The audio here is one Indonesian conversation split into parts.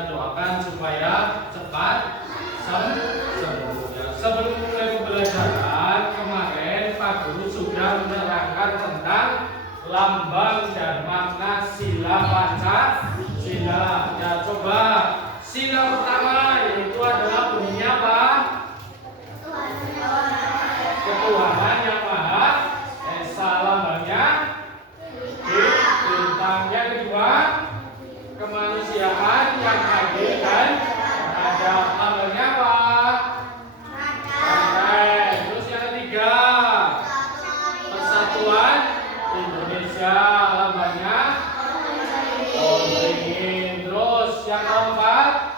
kita doakan supaya cepat sembuh. Ya, sebelum mulai pembelajaran kemarin Pak Guru sudah menerangkan tentang lambang dan makna sila Pancasila. Ya, coba sila pertama yaitu adalah bunyinya apa? Ketuhanan yang Maha Esa. Lambangnya bintang. Yang kedua, kemanusiaan yang adil dan ada. Lambangnya apa? Banteng. Terus yang ketiga, persatuan Indonesia. Lambangnya beringin. Terus yang keempat,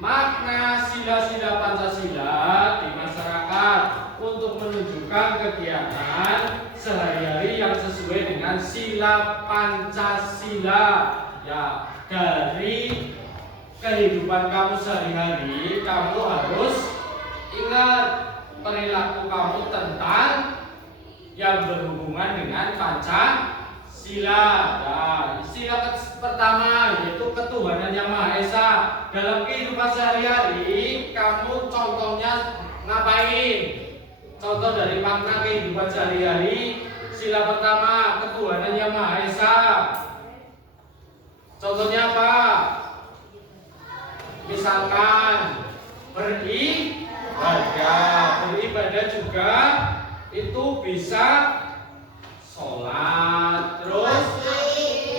makna sila-sila Pancasila di masyarakat untuk menunjukkan kegiatan sehari-hari yang sesuai dengan sila Pancasila. Ya, dari kehidupan kamu sehari-hari kamu harus ingat perilaku kamu tentang yang berhubungan dengan Pancasila. Nah, sila pertama yaitu ketuhanan yang Maha Esa. Dalam kehidupan sehari-hari kamu contohnya ngapain? Contoh dari makna kehidupan sehari-hari sila pertama ketuhanan yang Maha Esa. Contohnya apa? Misalkan beribadah juga itu bisa sholat, terus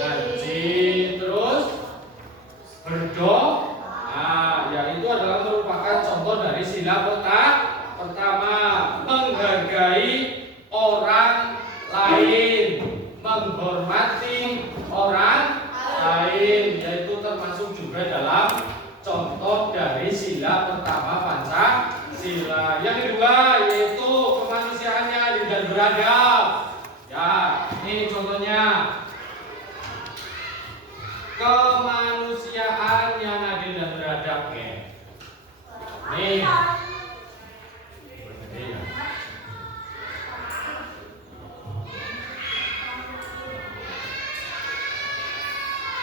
ngaji, terus berdoa. Ya itu adalah merupakan contoh dari sila pertama. Menghargai orang lain, menghormati orang lain, yaitu termasuk juga dalam contoh dari sila pertama Pancasila. Yang kedua yaitu kemanusiaan yang adil dan beradab. Ya, ini contohnya. Kemanusiaan yang adil dan beradab ya. Nih.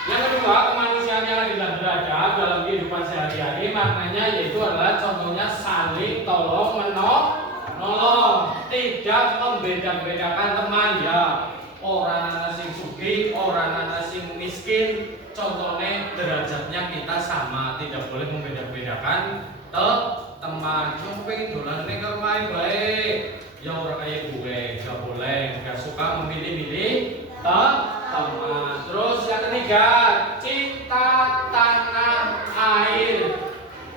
Yang kedua, kemanusiaan yang adil dan beradab dalam kehidupan sehari-hari maknanya yaitu adalah contohnya saling tolong menolong, tidak membeda-bedakan teman ya. Orang anak sing sugih, orang anak sing miskin, contohnya derajatnya kita sama, tidak boleh membeda-bedakan teman. Yang pengen dolan ning main baik, ya orang kayak gue, gak boleh, gak suka memilih-milih teman. Terus yang ketiga, cinta tanah air.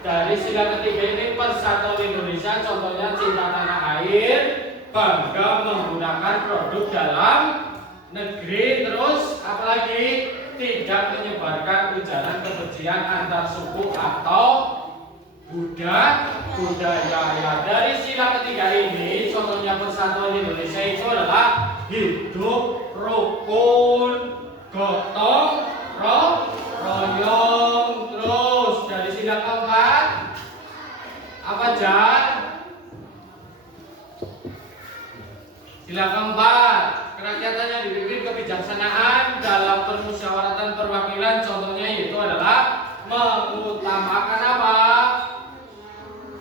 Dari sila ketiga ini persatuan Indonesia, contohnya cinta tanah air, bangga menggunakan produk dalam negeri, terus apalagi tidak menyebarkan ujaran kebencian antar suku atau budaya. Ya, dari sila ketiga ini contohnya persatuan Indonesia itu adalah hidup rukun, gotong royong. Terus dari sila keempat apa Jan? Sila keempat, kerakyatan yang dipimpin kebijaksanaan dalam permusyawaratan perwakilan, contohnya yaitu adalah mengutamakan apa?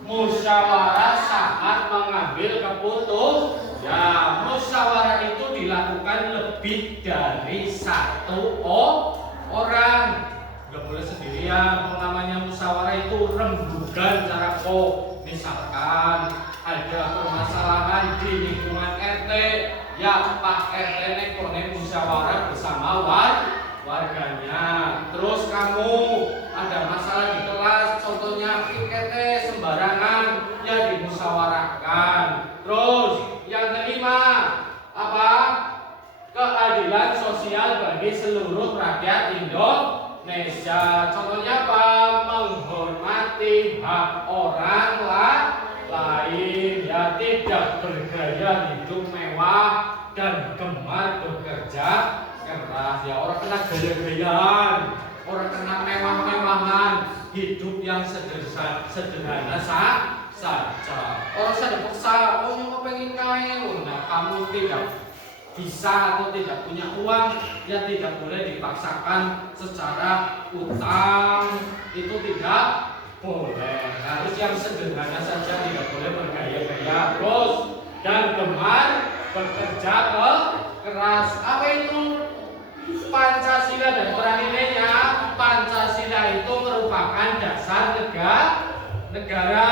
Musyawarah saat mengambil keputusan. Ya, musyawarah itu dilakukan lebih dari satu orang. Gak boleh sendirian. Namanya musyawarah itu rembugan cara kok. Misalkan ada permasalahan di lingkungan RT, ya Pak RT nekone musyawarah bersama warganya. Terus kamu ada masalah di kelas, contohnya piket sembarangan, ya dimusyawarahkan. Terus yang kelima apa? Keadilan sosial bagi seluruh rakyat Indonesia. Contohnya apa? Menghormati hak orang lain. Ya, tidak bergaya hidup mewah dan gemar bekerja keras. Ya, orang kena gaya-gayaan, orang kena mewah-mewahan, hidup yang sederhana saja. Orang saya dipaksa, oh yang pengen kaya, nah kamu tidak bisa atau tidak punya uang, ya tidak boleh dipaksakan secara utang, itu tidak boleh. Harus yang sederhana saja, tidak boleh bergaya-gaya terus dan gemar bekerja keras. Apa itu Pancasila dan nilai-nilainya? Pancasila itu merupakan dasar negara.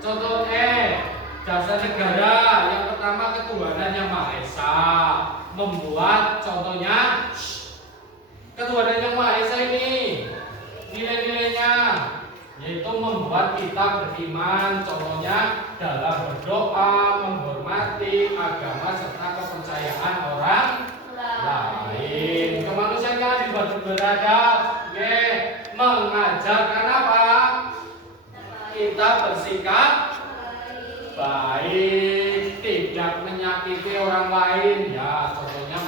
Contoh dasar negara yang pertama ketuhanan yang Maha Esa, membuat contohnya ketuhanan yang Maha Esa ini nilai-nilainya yaitu membuat kita beriman, contohnya dalam berdoa, menghormati agama serta kepercayaan orang lain. Kemanusiaan yang beradab, mengajarkan apa? Kita bersikap baik, tidak menyakiti orang lain. Ya, contohnya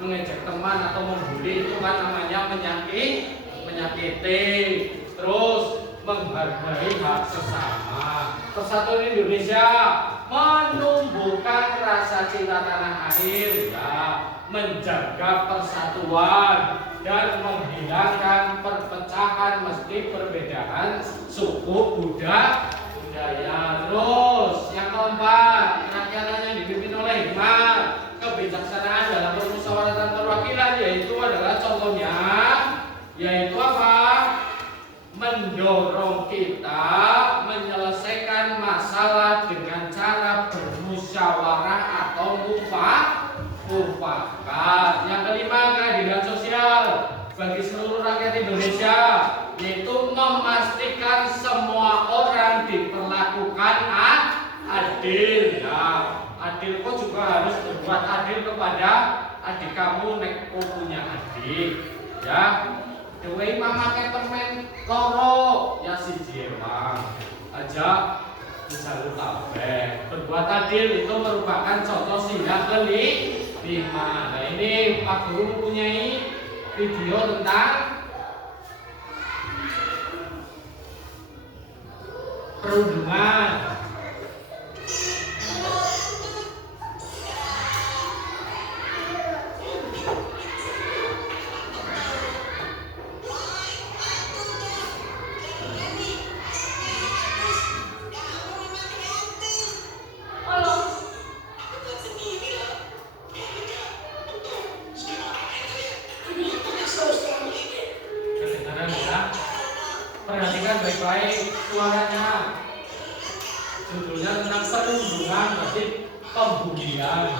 mengejek teman atau membuli itu kan namanya menyakiti. Terus menghargai hak sesama. Persatuan Indonesia menumbuhkan rasa cinta tanah air, ya, menjaga persatuan dan menghilangkan perpecahan meski perbedaan suku budaya. Terus yang keempat, kerakyatan yang dipimpin oleh hikmat, kebijaksanaan dalam permusyawaratan perwakilan, yaitu adalah contohnya, yaitu apa? Mendorong kita menyelesaikan masalah dengan cara bermusyawarah atau mufakat. Yang kelima, keadilan sosial bagi seluruh rakyat Indonesia, yaitu memastikan semua orang diperlakukan adil. Ya, adil kok juga harus berbuat adil kepada adik kamu nek punya adik. Ya, dewe mama ke permen loro ya siji emang aja bisa lupa. Berbuat adil itu merupakan contoh singgah kelima. Nah, ini Pak Guru mempunyai video tentang perundungan. Perhatikan baik-baik suaranya. Judulnya tentang perundungan, berarti pembulian.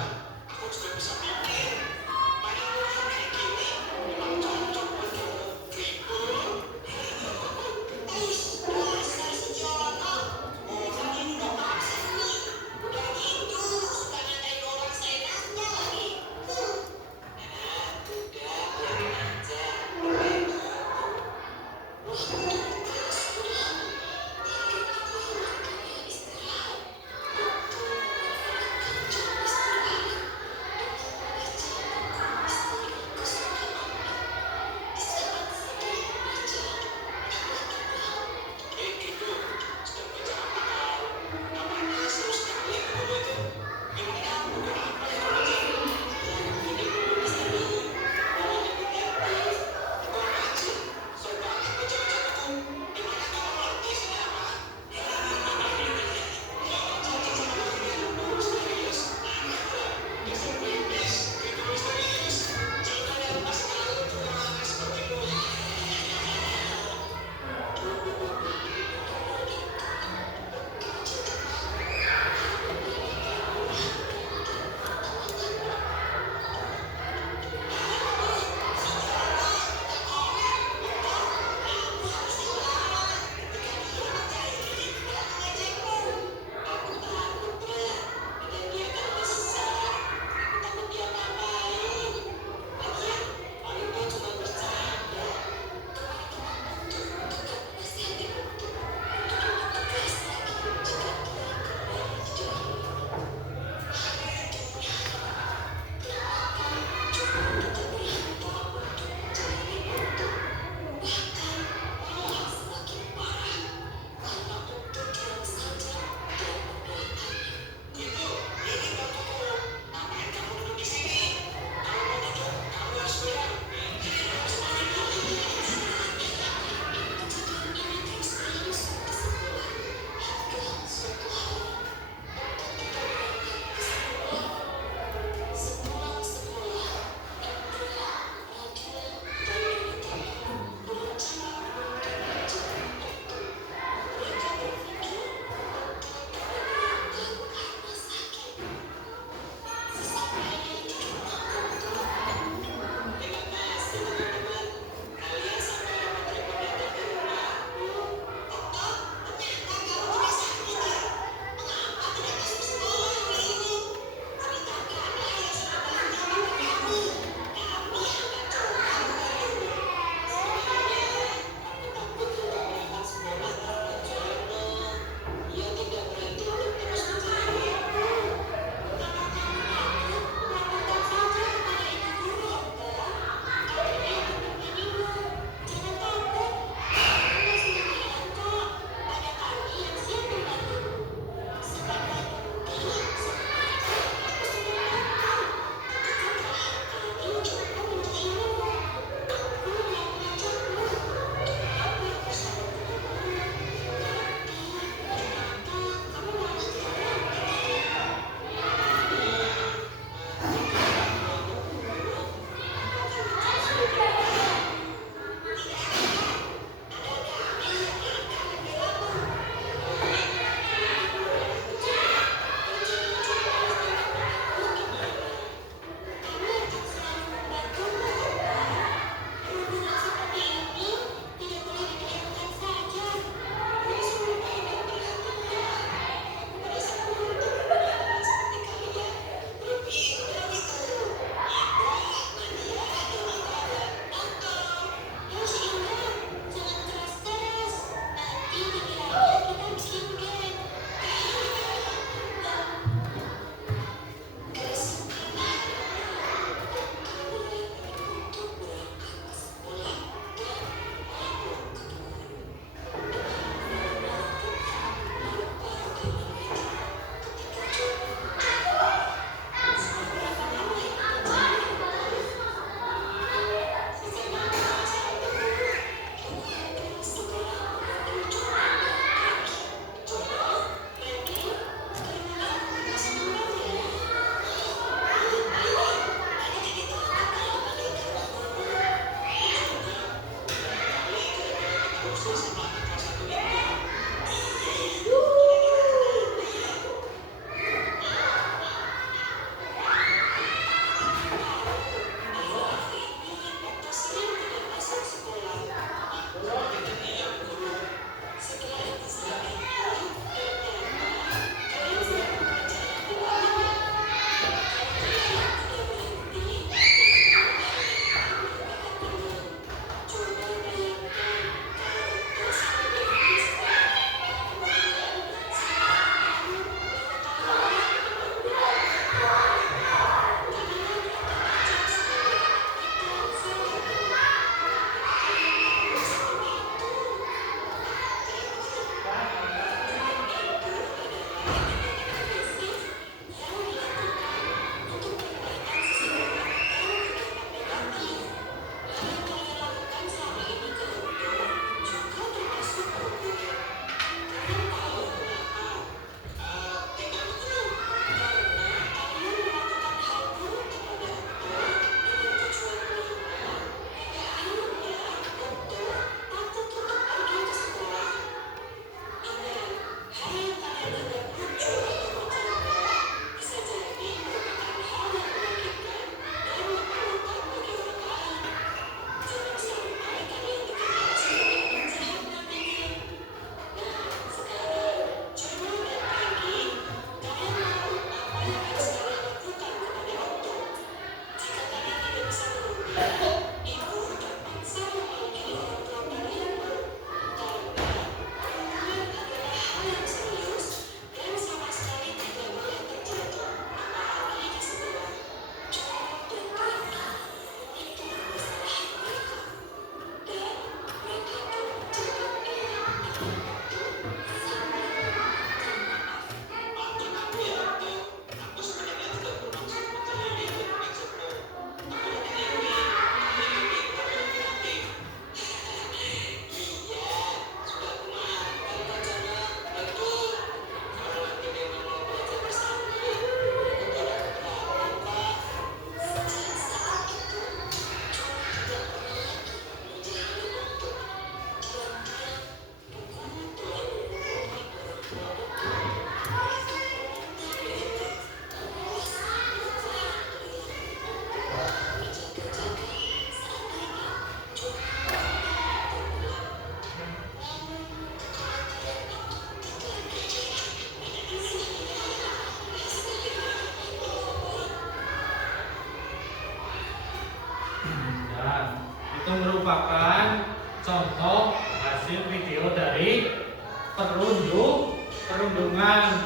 Perundungan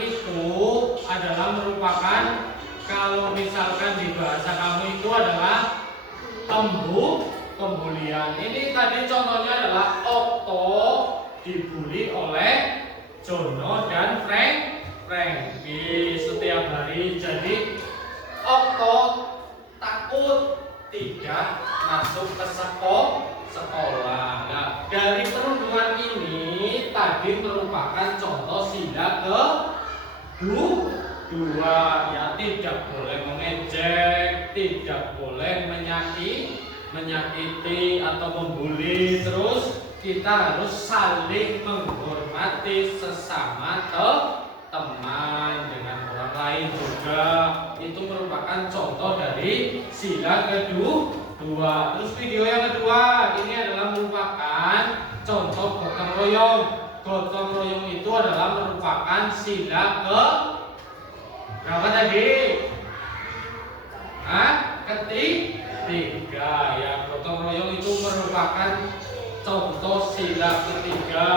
itu adalah merupakan, kalau misalkan di bahasa kamu itu adalah pembulian. Ini tadi contohnya adalah Okto dibully oleh Jono dan Frankie setiap hari. Jadi Okto takut tidak masuk ke sekolah. Nah, dari perundungan ini tadi merupakan contoh sila kedua, ya, tidak boleh mengejek, tidak boleh menyakiti atau membuli. Terus kita harus saling menghormati sesama teman dengan orang lain juga. Itu merupakan contoh dari sila kedua. Terus video yang kedua ini adalah merupakan contoh gotong royong. Gotong royong itu adalah merupakan sila berapa tadi? Ketiga, ya. Gotong royong itu merupakan contoh sila ketiga.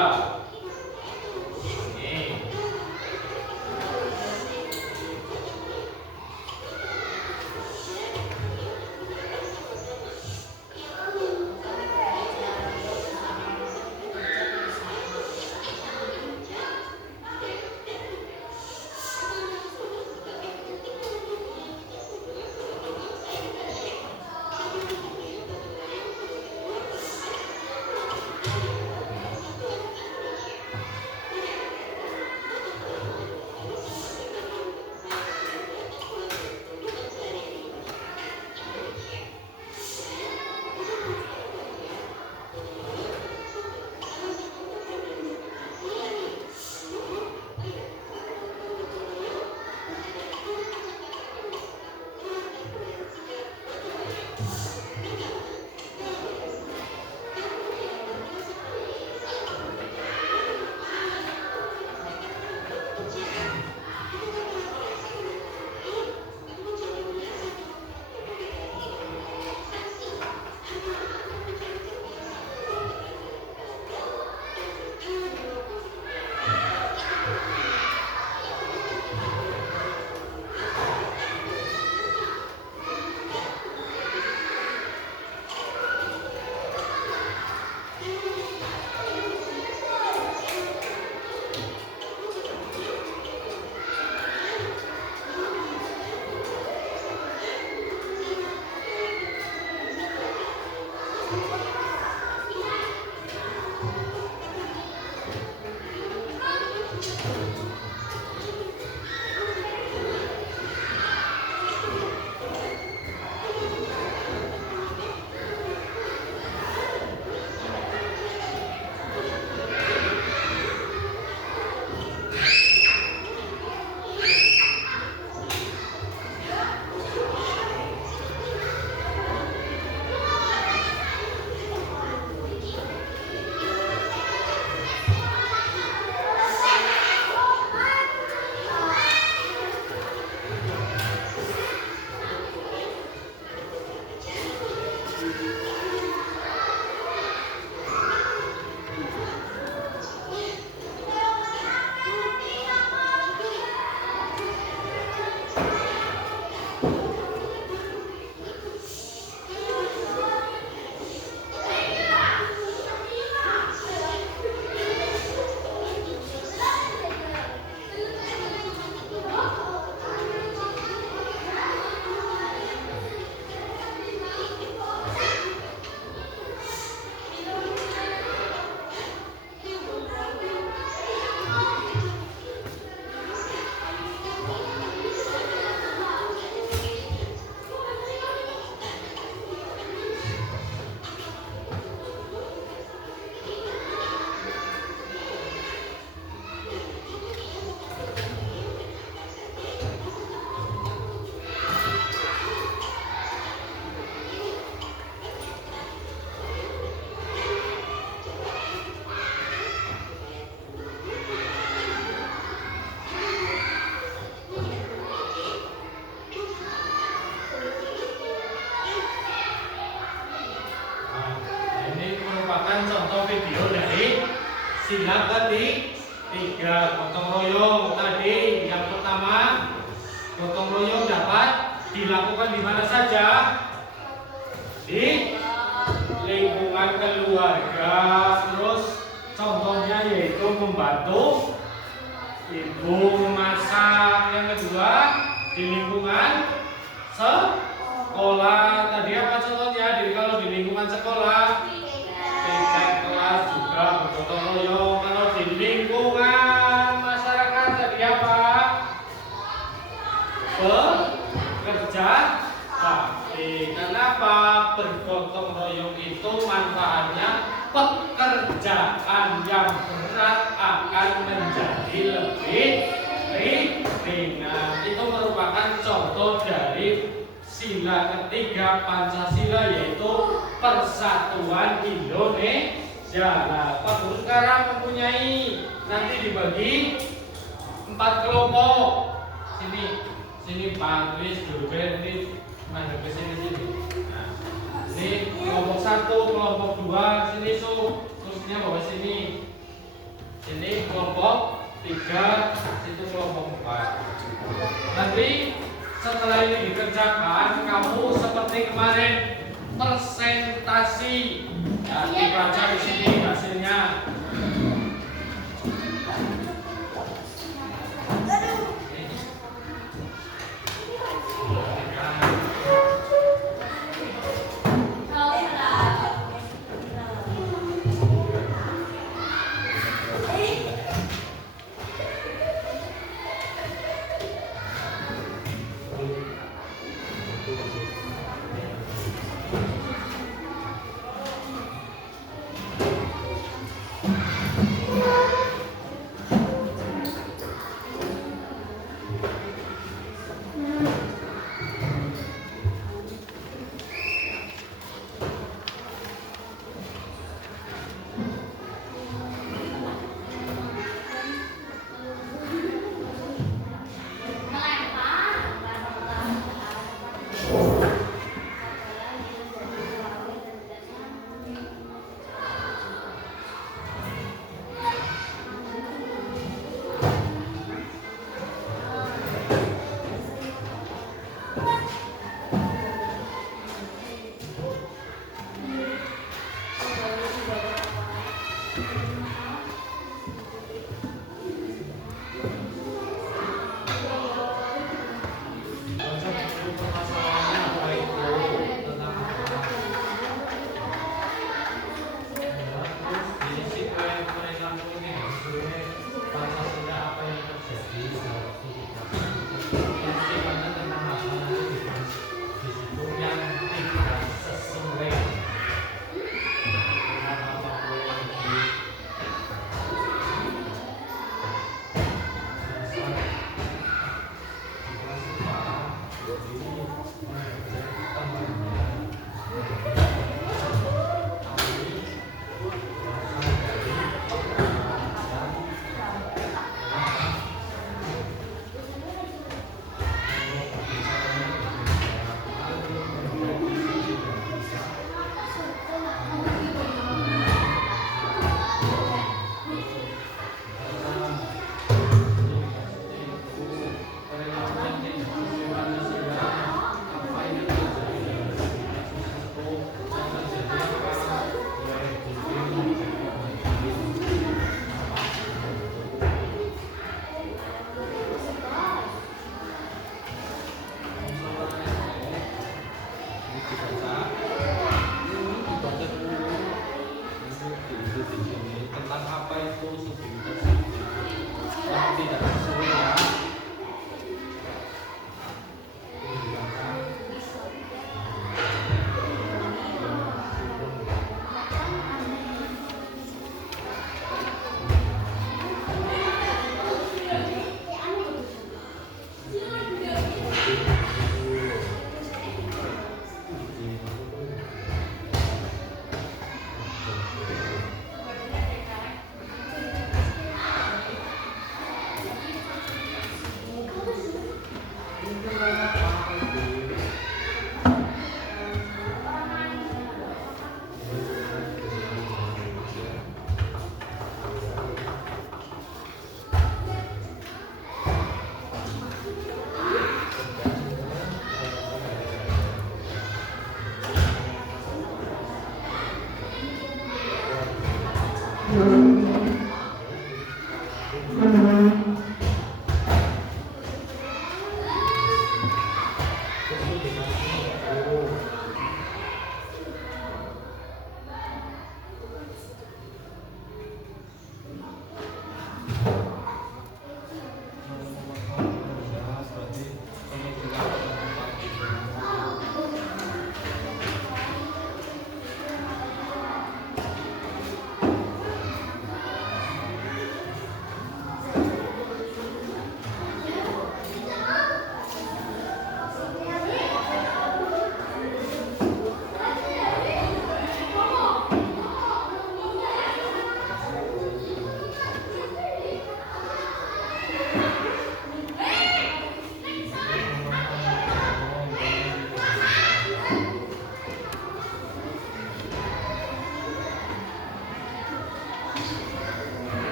3 gotong royong. Tadi yang pertama gotong royong dapat dilakukan di mana saja? Di lingkungan keluarga. Terus contohnya yaitu membantu ibu memasak. Yang kedua di lingkungan sekolah. Tadi apa contohnya? Kalau di lingkungan sekolah tingkat kelas juga bergotong royong. Kalau di lingkungan masyarakat tadi apa? Bekerja bakti. Kenapa bergotong royong itu manfaatnya? Pekerjaan yang berat akan menjadi lebih ringan. Itu merupakan contoh dari sila ketiga Pancasila, yaitu Persatuan Indonesia. Nah, Pak Guru sekarang mempunyai nanti dibagi 4 kelompok. Sini Pak Tris, Guru ini madep ke sini. Nah, ini kelompok 1, kelompok 2, sini terusnya bawa sini. Sini kelompok 3, situ kelompok 4. Nanti setelah ini dikerjakan, kamu seperti kemarin presentasi. Ya, dibaca di sini hasilnya.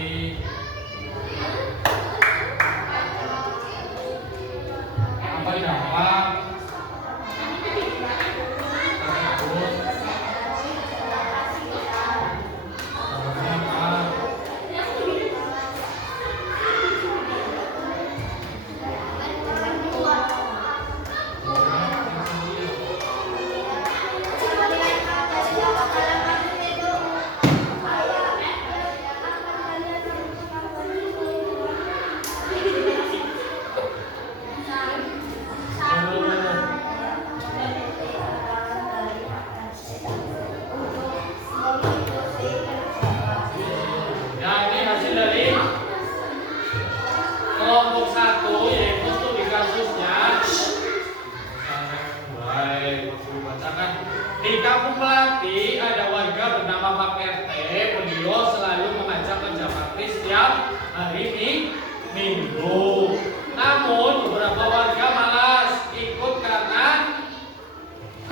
lagi. Apa yang dapat? Kelompok 1 yaitu studi kasusnya. Baik, bacakan. Di Kampung Melati ada warga bernama Pak RT. Beliau selalu mengajak kerja bakti setiap hari Minggu. Namun beberapa warga malas ikut karena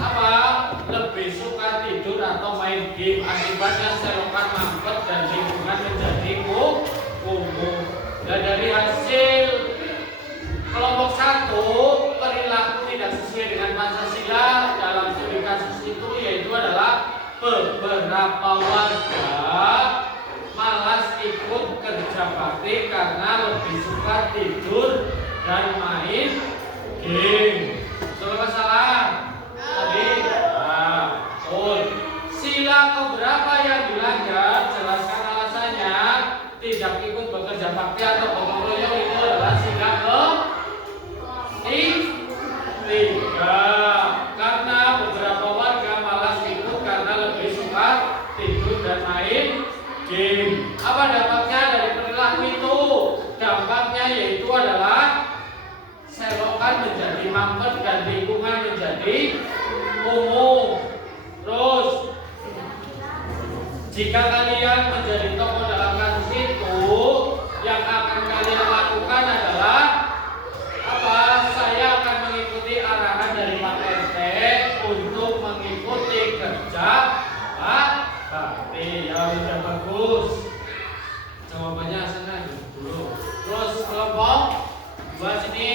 apa? Lebih suka tidur atau main game. Akibatnya selokan mampet dan lingkungan menjadi kumuh. Dan dari hasil kelompok 1 perilaku tidak sesuai dengan Pancasila dalam studi kasus itu yaitu adalah beberapa warga malas ikut kerja bakti karena lebih suka tidur dan main game. Coba masalah tadi, betul. Sila keberapa yang dilanggar? Jelaskan alasannya. Tidak ikut bekerja bakti atau gotong royong itu adalah sila ketiga. Karena beberapa warga malas ikut karena lebih suka tidur dan main game. Apa dampaknya dari perilaku itu? Dampaknya yaitu adalah selokan menjadi mampet dan lingkungan menjadi kumuh. Terus jika kalian menjadi tokoh dalam kasus itu, yang akan kalian lakukan adalah apa? Saya akan mengikuti arahan dari Pak RT untuk mengikuti kerja bakti. Ya sudah bagus. Jawabannya sana dulu. Terus kelompok 2 sini.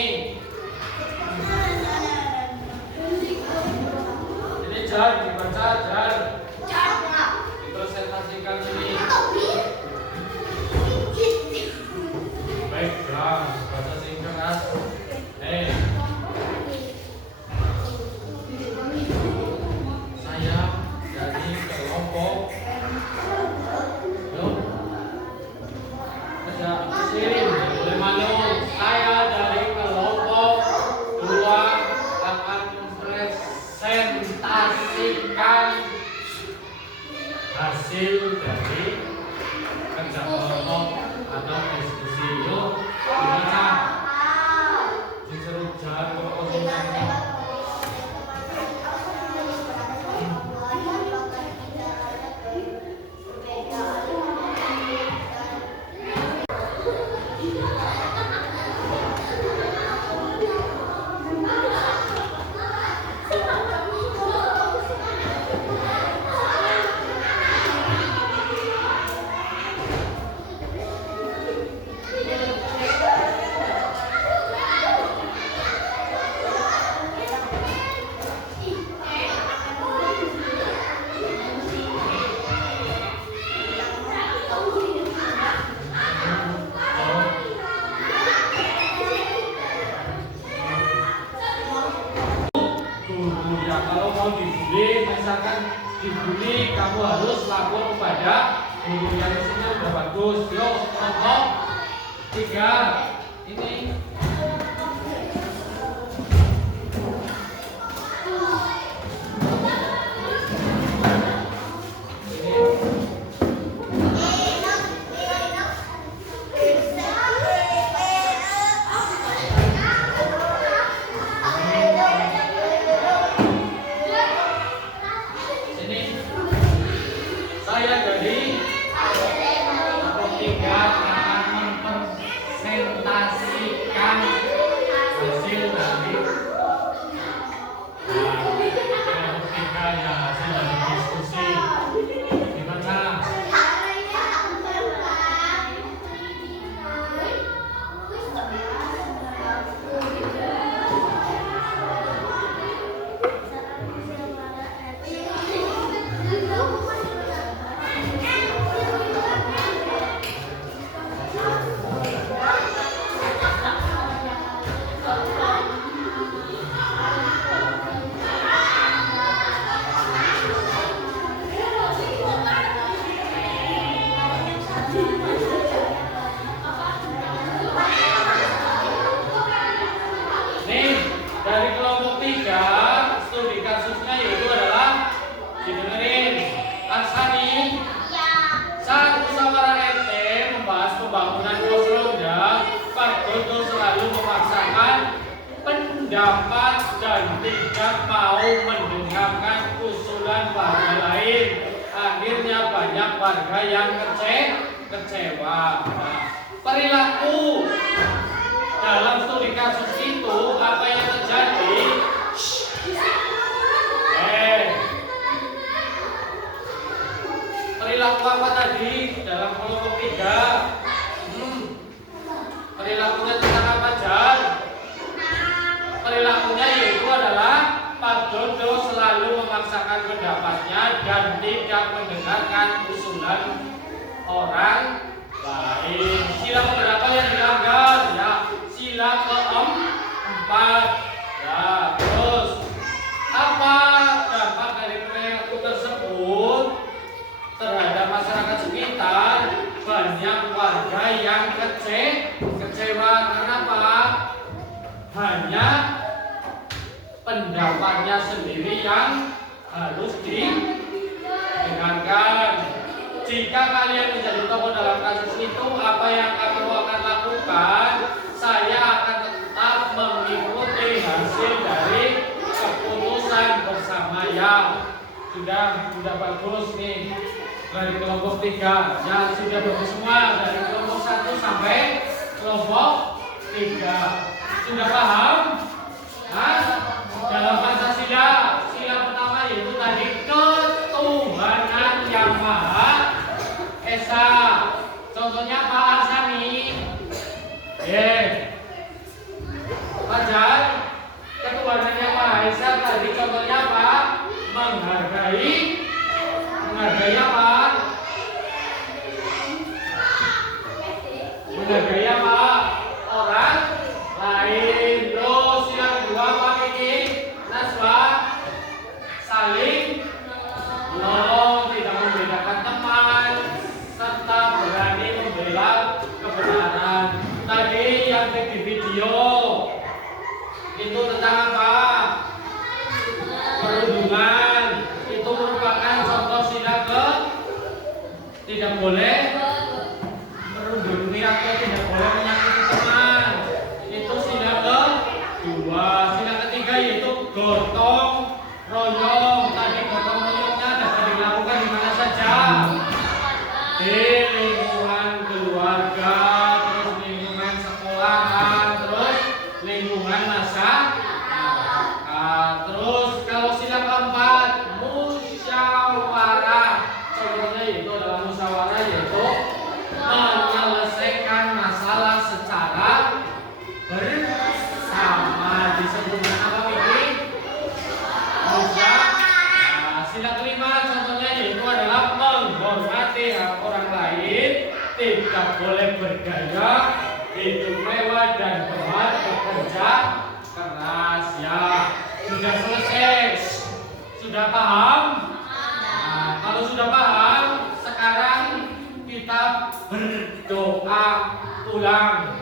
Ini jar dibaca jar. Presentasikan sini. Baiklah, baca singkat. Saya dari kelompok. Kerja sini boleh malu. Saya dari kelompok 2 akan mempresentasikan hasil dari kerja kelompok atau diskusi. Yuk, dibaca. Disuruh jalan kelompoknya. Kalau mau dibully, misalkan dibully, kamu harus lapor kepada guru yang isinya udah bagus. Yuk, kelompok 3 ini. Saya dari kelompok 3 akan mempresentasikan tidak mau mendengarkan usulan warga lain. Akhirnya banyak warga yang kecewa. Nah, perilaku dalam studi kasus itu apa yang terjadi? Perilaku apa tadi dalam kelompok 3? Perilakunya tentang apa, Jan? Perilakunya yaitu adalah Pak Dodo selalu memaksakan pendapatnya dan tidak mendengarkan usulan orang lain. Sila keberapa yang dilanggar? Ya, sila keempat. Ya, terus apa dampak dari perilaku tersebut terhadap masyarakat sekitar? Banyak warga yang kecewa. Kenapa? Hanya pendapatnya sendiri yang harus didengarkan. Jika kalian menjadi tokoh dalam kasus itu, apa yang kamu akan lakukan? Saya akan tetap mengikuti hasil dari keputusan bersama ya. Sudah bagus nih dari kelompok 3. Ya sudah bagus semua dari kelompok 1 sampai kelompok 3. Sudah paham? Dalam Pancasila, sila pertama yaitu tadi ketuhanan yang Maha Esa. Contohnya Pak Arsani. Pajar, ketuhanan yang Maha Esa tadi contohnya apa? Menghargai apa? Menghargai apa? Orang lain. Terus sila kedua apa ini? Naswa saling menolong, tidak membedakan teman, serta berani membela kebenaran. Tadi yang di video itu tentang apa? Perundungan. Itu merupakan contoh sila ke tidak boleh merundungi atau tidak boleh menyakiti teman. Itu sila kedua. Sila ketiga yaitu gotong royong. Tadi gotong royongnya dapat dilakukan di mana saja? Di lingkungan keluarga, terus lingkungan sekolahan, terus lingkungan masyarakat. Terus kalau sila keempat musyawarah. Contohnya yaitu adalah musyawarah yaitu menyelesaikan masalah secara bersama. Disebut apa ini? Sila kelima contohnya yaitu adalah menghormati hak orang lain, tidak boleh bergaya, hidup mewah dan gemar bekerja keras. Ya, sudah selesai. Sudah paham? Kalau sudah paham, sekarang kita berdoa ulang.